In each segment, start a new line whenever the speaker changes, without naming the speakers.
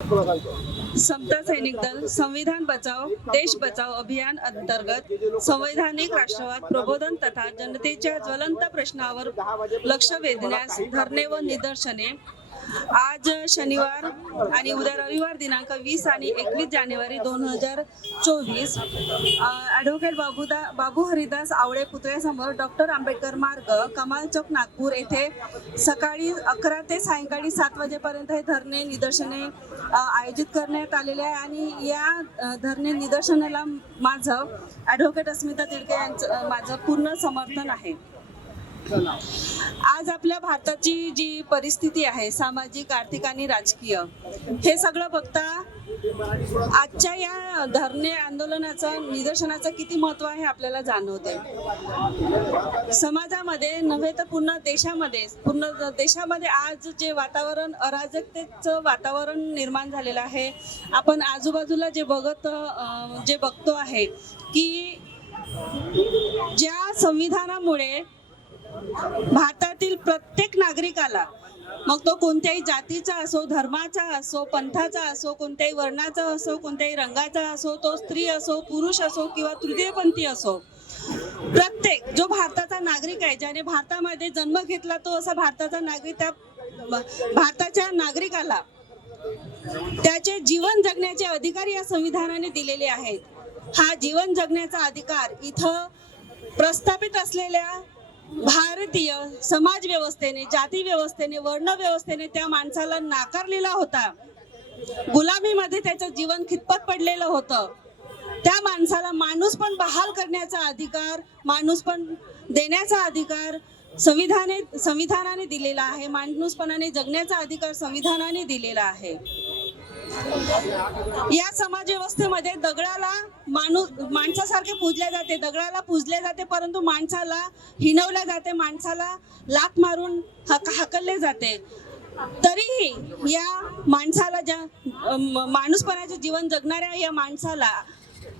समता सैनिक दल संविधान बचाव देश बचाव अभियान अंतर्गत संवैधानिक राष्ट्रवाद प्रबोधन तथा जनतेच्या ज्वलंत प्रश्नावर लक्ष वेधण्यास धरणे व निदर्शने आज शनिवार आणि उद्या रविवार दिनांक वीस आणि एकवीस जानेवारी दोन हजार चोवीस. ॲडव्होकेट बाबूदा बाबू हरिदास आवळे पुतळ्यासमोर डॉक्टर आंबेडकर मार्ग कमाल चौक नागपूर येथे सकाळी अकरा ते सायंकाळी सात वाजेपर्यंत हे धरणे निदर्शने आयोजित करण्यात आलेले आहे आणि या धरणे निदर्शनाला माझं ॲडव्होकेट अस्मिता तिडके यांचं माझं पूर्ण समर्थन आहे. आज आपल्या भारताची जी परिस्थिती आहे सामाजिक आर्थिक आणि राजकीय हे सगळं बघता आजच्या या धरणे आंदोलनाचं निदर्शनाचं किती महत्त्व आहे आपल्याला जाणवते? समाजामध्ये नव्हे तर पूर्ण देशामध्ये पूर्ण देशामध्ये आज जे वातावरण अराजकतेचं वातावरण निर्माण झालेलं आहे आपण आजूबाजूला जे बघत जे बघतो आहे की ज्या संविधानामुळे भारतातील प्रत्येक नागरिकाला मग तो कोणत्याही जातीचा असो धर्माचा असो पंथाचा असो कोणत्याही वर्णाचा असो कोणत्याही रंगाचा असो तो स्त्री असो पुरुष असो किंवा तृतीयपंथी असो प्रत्येक जो भारताचा नागरिक आहे ज्याने भारतामध्ये जन्म घेतला तो असा भारताचा नागरिक त्या भारताच्या नागरिकाला त्याचे जीवन जगण्याचे अधिकार या संविधानाने दिलेले आहेत. हा जीवन जगण्याचा अधिकार इथं प्रस्थापित असलेल्या भारतीय समाज व्यवस्थेने जाती व्यवस्थेने वर्ण व्यवस्थेने त्या माणसाला नाकारलेला होता. गुलामीमध्ये त्याचं जीवन खितपत पडलेलं होतं. त्या माणसाला माणूस पण बहाल करण्याचा अधिकार माणूस पण देण्याचा अधिकार संविधाने संविधानाने दिलेला आहे. माणूसपणाने जगण्याचा अधिकार संविधानाने दिलेला आहे. या समाज व्यवस्थेमध्ये दगडाला माणूस माणसासारखे पूजले जाते. दगडाला पूजले जाते परंतु माणसाला हिणवले जाते. माणसाला लात मारून हक हकलले जाते. तरीही या माणसाला ज्या माणूसपणाचे जीवन जगणाऱ्या या माणसाला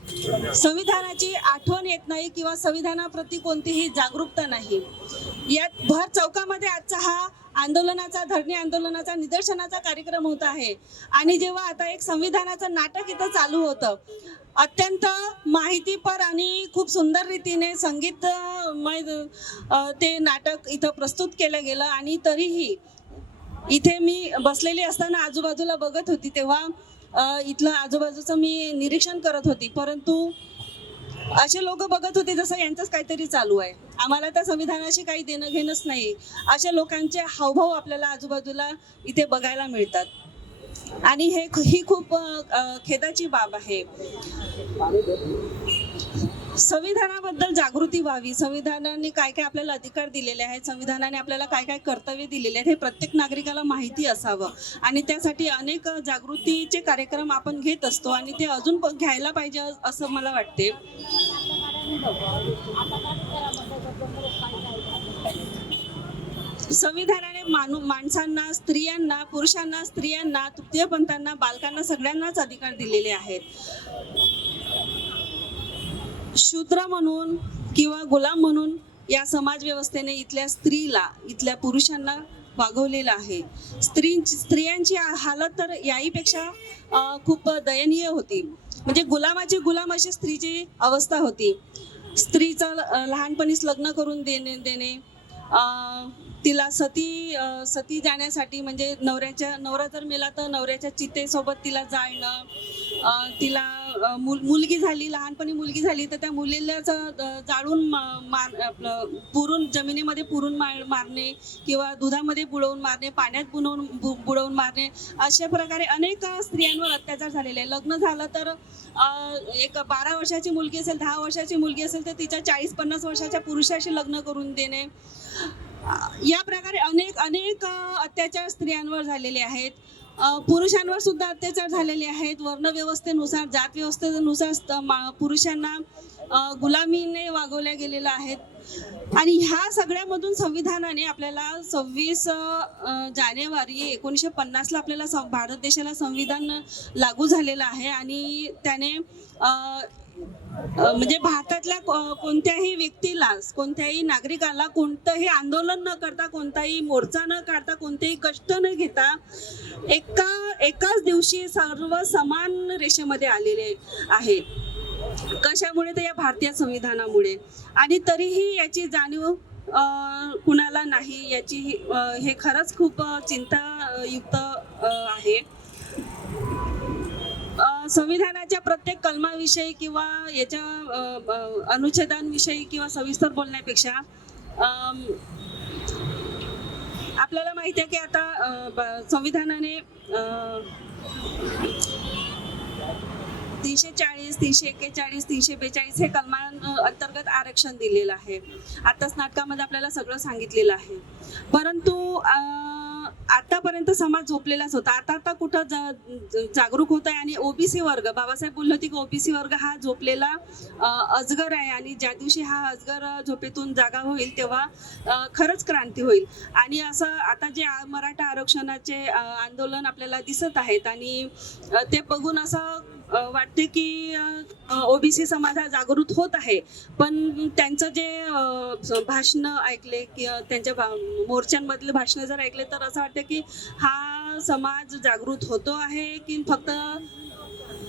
संविधानाची आठवण येत नाही किंवा संविधानाप्रती कोणतीही जागरूकता नाही. यात भर चौकामध्ये आजचा हा आंदोलनाचा धरणे आंदोलनाचा निदर्शनाचा कार्यक्रम होत आहे. आणि जेव्हा आता एक संविधानाचं नाटक इथं चालू होतं अत्यंत माहितीपर आणि खूप सुंदर रीतीने संगीतमय ते नाटक इथं प्रस्तुत केलं गेलं. आणि तरीही इथे मी बसलेली असताना आजूबाजूला बघत होती तेव्हा इथलं आजूबाजूचं मी निरीक्षण करत होती परंतु असे लोक बघत होते जसं यांचंच काहीतरी चालू आहे. आम्हाला त्या संविधानाशी काही देणं घेणंच नाही. अशा लोकांचे हावभाव आपल्याला आजूबाजूला इथे बघायला मिळतात. आणि हे ही खूप खेदाची बाब आहे. संविधानाबद्दल जागृती व्हावी. संविधानाने काय काय आपल्याला अधिकार दिलेले आहेत संविधानाने आपल्याला काय काय कर्तव्य दिलेले आहेत हे प्रत्येक नागरिकाला माहिती असावं. आणि त्यासाठी अनेक जागृतीचे कार्यक्रम आपण घेत असतो आणि ते अजून पण घ्यायला पाहिजे असं मला वाटते. संविधानाने माणू माणसांना स्त्रियांना पुरुषांना स्त्रियांना तृतीयपंथांना बालकांना सगळ्यांनाच अधिकार दिलेले आहेत. शूद्र म्हणून किंवा गुलाम म्हणून या समाज व्यवस्थेने इथल्या स्त्रीला इथल्या पुरुषांना वागवलेलं आहे. स्त्रींची स्त्रियांची हालत तर याहीपेक्षा खूप दयनीय होती. म्हणजे गुलामाचे गुलाम अशी स्त्रीची अवस्था होती. स्त्रीचं लहानपणीच लग्न करून देणे देणे तिला सती सती जाण्यासाठी म्हणजे नवऱ्याच्या नवरा जर मेला तर नवऱ्याच्या चितेसोबत तिला जाळणं तिला मुल मुलगी झाली लहानपणी मुलगी झाली तर त्या मुलीला जाळून मार आपलं पुरून जमिनीमध्ये पुरून मार मारणे किंवा दुधामध्ये बुडवून मारणे पाण्यात बुडवून बु- बुडवून मारणे अशा प्रकारे अनेक स्त्रियांवर अत्याचार झालेले आहे लग्न झालं तर एक बारा वर्षाची मुलगी असेल दहा वर्षाची मुलगी असेल तर तिच्या चाळीस पन्नास वर्षाच्या पुरुषाशी लग्न करून देणे. या प्रकारे अनेक अनेक अत्याचार स्त्रियांवर झालेले आहेत. पुरुषांवर सुद्धा अत्याचार झालेले आहेत. वर्णव्यवस्थेनुसार जात व्यवस्थेनुसार स्त- मा- पुरुषांना गुलामीने वागवल्या गेलेलं आहेत. आणि ह्या सगळ्यामधून संविधानाने आपल्याला सव्वीस जानेवारी एकोणीसशे पन्नासला आपल्याला भारत देशाला संविधान लागू झालेलं आहे. आणि त्याने म्हणजे भारतातल्या कोणत्याही व्यक्तीला कोणत्याही नागरिकाला कोणतंही आंदोलन न करता कोणताही मोर्चा न काढता कोणतेही कष्ट न घेता एका एकाच दिवशी सर्व समान रेषेमध्ये आलेले आहेत कशामुळे तर या भारतीय संविधानामुळे? आणि तरीही याची जाणीव कुणाला नाही याची हे खरंच खूप चिंतायुक्त आहे. संविधानाच्या प्रत्येक कलमाविषयी किंवा याच्या अनुच्छेदांविषयी किंवा सविस्तर बोलण्यापेक्षा आपल्याला माहिती आहे की आता ब- संविधानाने तीनशे चाळीस तीनशे एक्केचाळीस तीनशे बेचाळीस हे कलमां अंतर्गत आरक्षण दिलेलं आहे. आताच नाटकामध्ये आपल्याला सगळं सांगितलेलं आहे. परंतु आ, आतापर्यंत समाज झोपलेलाच होता. आता आता कुठं जा- जागरूक होत आहे आणि ओबीसी वर्ग बाबासाहेब बोलले होते की ओबीसी वर्ग हा झोपलेला अजगर आहे आणि ज्या दिवशी हा अजगर झोपेतून जागा होईल तेव्हा खरंच क्रांती होईल. आणि असं आता जे मराठा आरक्षणाचे आंदोलन आपल्याला दिसत आहेत आणि ते बघून असं वाटते की ओबीसी समाज हा जागृत होत आहे. पण त्यांचं जे भाषण ऐकले कि त्यांच्या मोर्चांमधले भाषणं जर ऐकले तर असं वाटतं की हा समाज जागृत होतो आहे की फक्त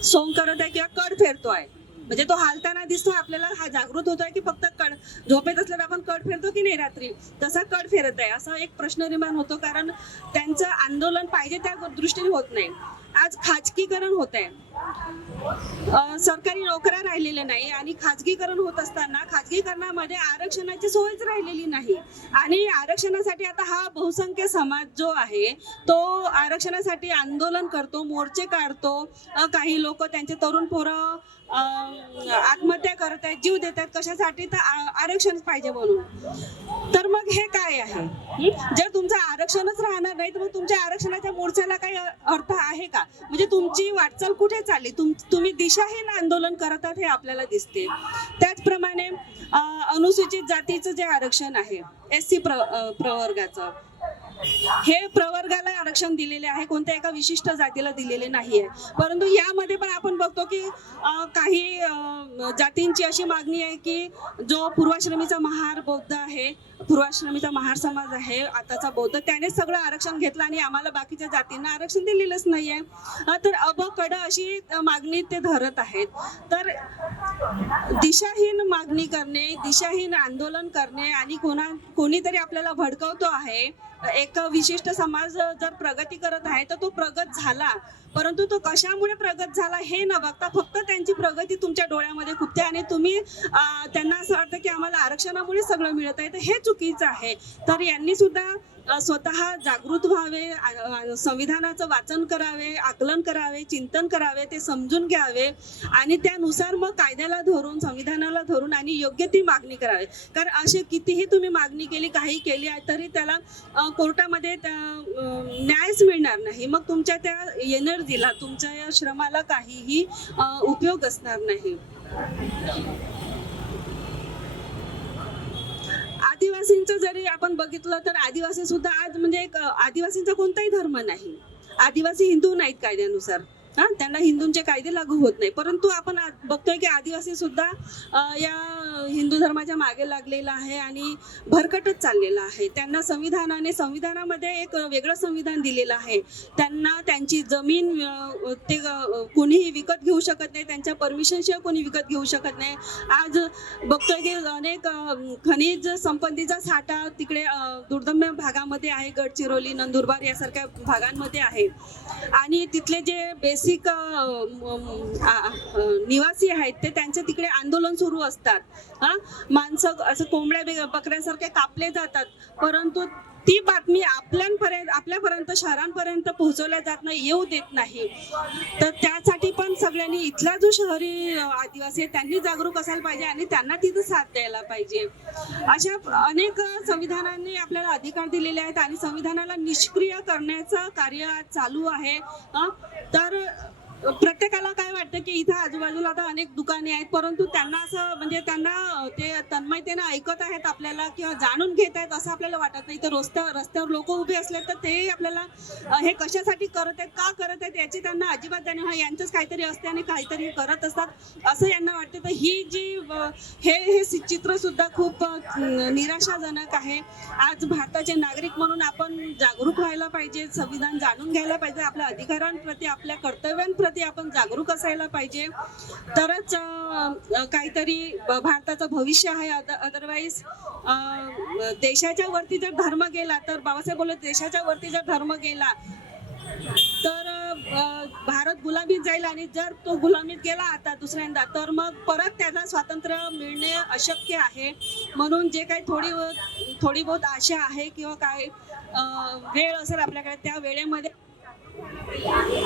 सोंग करत आहे किंवा कड फेरतो आहे? म्हणजे तो हालताना दिसतो आपल्याला हा जागृत होतोय की फक्त कड झोपेत असल्यावर आपण कड फेरतो की नाही रात्री? तसा कड फेरत आहे. असा एक प्रश्न निर्माण होतो कारण त्यांचं आंदोलन पाहिजे त्या दृष्टीने होत नाही. आज खाजगीकरण होत आहे. सरकारी नोकऱ्या राहिलेल्या नाही आणि खाजगीकरण होत असताना खाजगीकरणामध्ये आरक्षणाची सोयच राहिलेली नाही. आणि आरक्षणासाठी आता हा बहुसंख्य समाज जो आहे तो आरक्षणासाठी आंदोलन करतो मोर्चे काढतो. काही लोक त्यांचे तरुण पोरं आत्महत्या करत आहेत जीव देत आहेत. कशासाठी तर आरक्षण पाहिजे म्हणून. तर मग हे काय आहे? जर तुमचं आरक्षणच राहणार नाही तर मग तुमच्या आरक्षणाच्या मोर्चाला काही अर्थ आहे का? म्हणजे तुमची वाटचाल कुठे चालली? तुम तुम्ही दिशाहीन आंदोलन करत आहात हे आपल्याला दिसते. त्याचप्रमाणे अनुसूचित जातीचं जे आरक्षण आहे एस सी प्र प्रवर्गाचं हे प्रवर्गाला आरक्षण दिलेले आहे कोणत्या एका विशिष्ट जातीला दिलेले नाहीये. परंतु यामध्ये पण आपण बघतो की काही जातींची अशी मागणी आहे की जो पूर्वाश्रमीचा महार बौद्ध आहे पूर्वाश्रमीचा महार समाज आहे आताचा बौद्ध त्याने सगळं आरक्षण घेतलं आणि आम्हाला बाकीच्या जातींना आरक्षण दिलेलंच नाहीये. आहे तर अब कड अशी मागणी ते धरत आहेत. तर दिशाहीन मागणी करणे दिशाहीन आंदोलन करणे आणि कोणा कोणीतरी आपल्याला भडकवतो आहे एक विशिष्ट समाज जर प्रगती करत आहे तर तो प्रगत झाला. परंतु तो कशामुळे प्रगत झाला हे न बघता फक्त त्यांची प्रगती तुमच्या डोळ्यामध्ये खुपते आणि तुम्ही त्यांना असं वाटतं की आम्हाला आरक्षणामुळे सगळं मिळत आहे तर हे चुकीचं आहे. तर यांनी सुद्धा स्वतः जागृत व्हावे संविधानाचं वाचन करावे आकलन करावे चिंतन करावे ते समजून घ्यावे आणि त्यानुसार मग कायद्याला धरून संविधानाला धरून आणि योग्य ती मागणी करावी. कारण असे कितीही तुम्ही मागणी केली काही केली आहे तरी त्याला कोर्टामध्ये त्या, न्यायच मिळणार नाही. मग तुमच्या त्या एनर्जीला तुमच्या या श्रमाला काहीही उपयोग असणार नाही. आदिवासींचं जरी आपण बघितलं तर आदिवासी सुद्धा आज म्हणजे एक आदिवासींचा कोणताही धर्म नाही. आदिवासी हिंदू नाहीत कायद्यानुसार. हा त्यांना हिंदूंचे कायदे लागू होत नाही. परंतु आपण बघतोय की आदिवासी सुद्धा या हिंदू धर्माच्या मागे लागलेला आहे आणि भरकटत चाललेला आहे. त्यांना संविधानाने संविधानामध्ये एक वेगळं संविधान दिलेलं आहे. त्यांना त्यांची जमीन ते कोणीही विकत घेऊ शकत नाही त्यांच्या परमिशनशिवाय कोणी विकत घेऊ शकत नाही. आज बघतोय की अनेक खनिज संपत्तीचा साठा तिकडे दुर्दम्य भागामध्ये आहे. गडचिरोली नंदुरबार यासारख्या भागांमध्ये आहे. आणि तिथले जे बेसिक निवासी आहेत ते त्यांचे तिकडे आंदोलन सुरू असतात. हा? माणसं असं कोंबड्या बकऱ्यांसारखे बकऱ्यासारखे कापले जातात. परंतु ती बातमी आपल्यापर्यंत आपल्यापर्यंत शहरांपर्यंत पोहोचवल्या जात नाही येऊ देत नाही. तर त्यासाठी पण सगळ्यांनी इथला जो शहरी आदिवासी आहे त्यांनी जागरूक असायला पाहिजे आणि त्यांना तिथं साथ द्यायला पाहिजे. अशा अनेक संविधानांनी आपल्याला अधिकार दिलेले आहेत आणि संविधानाला निष्क्रिय करण्याचं कार्य चालू आहे. तर प्रत्येकाला काय वाटतं की इथं आजूबाजूला आता अनेक दुकाने आहेत परंतु त्यांना असं म्हणजे त्यांना ते तन्मयतेनं ऐकत आहेत आपल्याला किंवा जाणून घेत आहेत असं आपल्याला वाटत नाही. तर रस्त्यावर रस्त्यावर लोक उभे असले तर ते आपल्याला हे कशासाठी करत आहेत का करत आहेत याची त्यांना अजिबात जाणीव हा यांचंच काहीतरी असते आणि काहीतरी हे करत असतात असं यांना वाटतं. तर ही जी हे हे चित्र सुद्धा खूप निराशाजनक आहे. आज भारताचे नागरिक म्हणून आपण जागरूक व्हायला पाहिजे संविधान जाणून घ्यायला पाहिजे आपल्या अधिकारांप्रती आपल्या कर्तव्यांप्रती. आपण जागरूक असायला पाहिजे. तरच काहीतरी भारताचं भविष्य आहे. अदरवाईज देशाच्या वरती जर धर्म गेला तर बाबासाहेब बोलत देशाच्या वरती जर धर्म गेला तर भारत गुलामीत जाईल आणि जर तो गुलामीत गेला आता दुसऱ्यांदा तर मग परत त्याला स्वातंत्र्य मिळणे अशक्य आहे. म्हणून जे काही थोडी थोडी बहुत आशा आहे किंवा काय वेळ असेल आपल्याकडे त्या वेळेमध्ये आणि